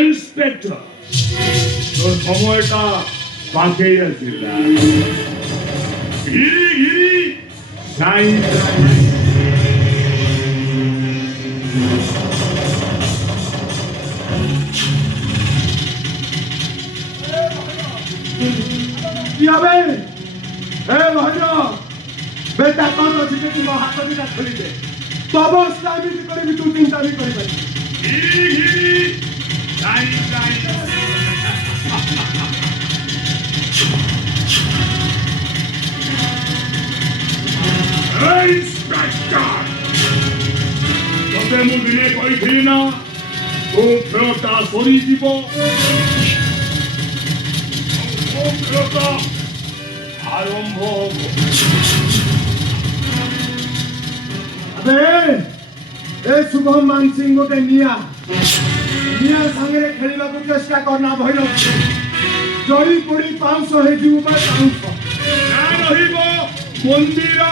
inspector তোর সময়টা পাকেই আছে ঘিরি ঘিরি সাই কি হবে বেটা কত ଅଛି ଯେ ତୁ ମୋ ହାତ ଦିଟା ଖୋଲିଦେ ତବ ଏମିତି କରିବି ତୁ ଚିନ୍ତା ବି କରିପାରିବି ଘିରି ଘିରି ସାଇ ସାଇ ইন্সপেক্টর তবে ମୁଁ ଦିନେ କହିଥିଲି ନା ତୋ ଖେଳଟା ସରିଯିବ ମୋ ଖେଳଟା ଆରମ୍ଭ ହବ আবে এ শুভম মানসিং গোটে নিয়া নিয়া সাଙ୍ଗরে খেলিବାକୁ চেষ্টা করনা ভইল জড়ি পড়ি 500 ହେଇଯିବ ବା 500 ନା ରହିବ ମନ୍ଦିର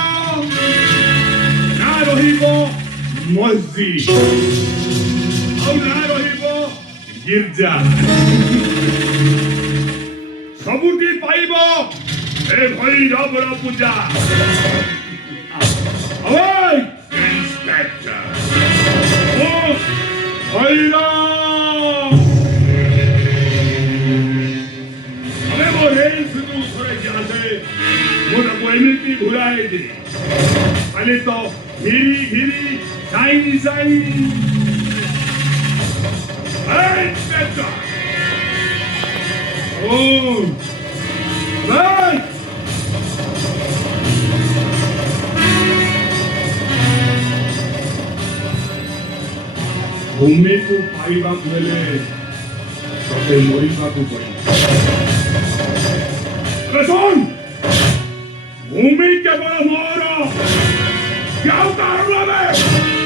ନା ରହିବ ମସଜିଦ ଆଉ ନା ରହିବ ଗିର୍ଜା ସବୁଠି ପାଇବ ଏ ଭୈରବର ପୂଜା ইন্সপেক্টর ও ভৈরব ଆମେ ମୋ ରେଞ୍ଜ ଉପରେ ଯାଆନ୍ତେ ମୁଁ ତାକୁ ଏମିତି ଘୁରାଏ ଦେ ଖାଲି ତ ଘିରି ଘିରି ସାଇ ସାଇ ଇନ୍ସପେକ୍ଟର ଓ ଭାଇ ଭୂମିକୁ ପାଇବାକୁ ହେଲେ ତତେ ମରିବାକୁ ପଡ଼ିବ ଶୁଣ ଭୂମି କେବଳ ମୋର ଆଉ କାହାର ନୁହେଁ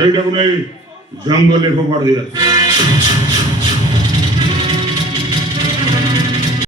এইটাকে জঙ্গলে ফোপাড় দিয়ে